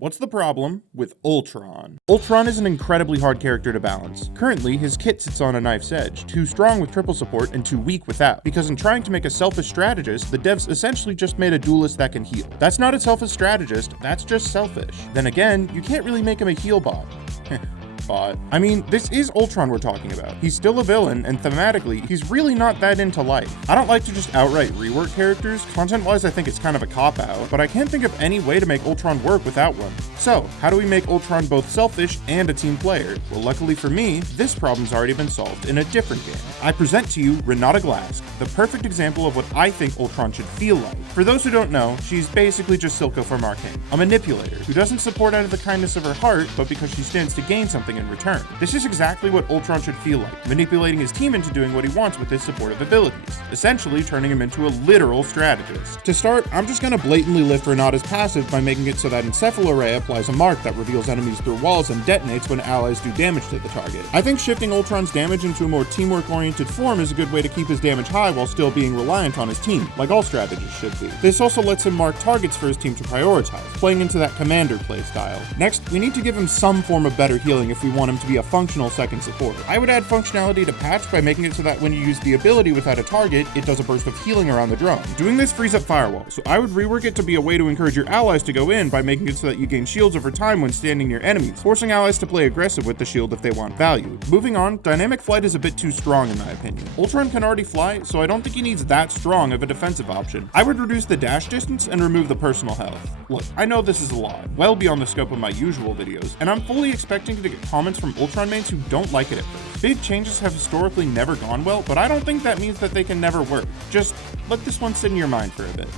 What's the problem with Ultron? Ultron is an incredibly hard character to balance. Currently, his kit sits on a knife's edge, too strong with triple support and too weak without, because in trying to make a selfish strategist, the devs essentially just made a duelist that can heal. That's not a selfish strategist, that's just selfish. Then again, you can't really make him a heal bot. I mean, this is Ultron we're talking about. He's still a villain, and thematically, he's really not that into life. I don't like to just outright rework characters. Content-wise, I think it's kind of a cop-out, but I can't think of any way to make Ultron work without one. So, how do we make Ultron both selfish and a team player? Well, luckily for me, this problem's already been solved in a different game. I present to you Renata Glask, the perfect example of what I think Ultron should feel like. For those who don't know, she's basically just Silco from Arcane, a manipulator who doesn't support out of the kindness of her heart, but because she stands to gain something in return. This is exactly what Ultron should feel like, manipulating his team into doing what he wants with his supportive abilities, essentially turning him into a literal strategist. To start, I'm just gonna blatantly lift Renata's passive by making it so that Encephalo Ray applies a mark that reveals enemies through walls and detonates when allies do damage to the target. I think shifting Ultron's damage into a more teamwork-oriented form is a good way to keep his damage high while still being reliant on his team, like all strategists should be. This also lets him mark targets for his team to prioritize, playing into that commander playstyle. Next, we need to give him some form of better healing if we want him to be a functional second support. I would add functionality to Patch by making it so that when you use the ability without a target, it does a burst of healing around the drone. Doing this frees up Firewall, so I would rework it to be a way to encourage your allies to go in by making it so that you gain shields over time when standing near enemies, forcing allies to play aggressive with the shield if they want value. Moving on, dynamic flight is a bit too strong in my opinion. Ultron can already fly, so I don't think he needs that strong of a defensive option. I would reduce the dash distance and remove the personal health. Look, I know this is a lot, well beyond the scope of my usual videos, and I'm fully expecting to get comments from Ultron mains who don't like it at first. Big changes have historically never gone well, but I don't think that means that they can never work. Just let this one sit in your mind for a bit.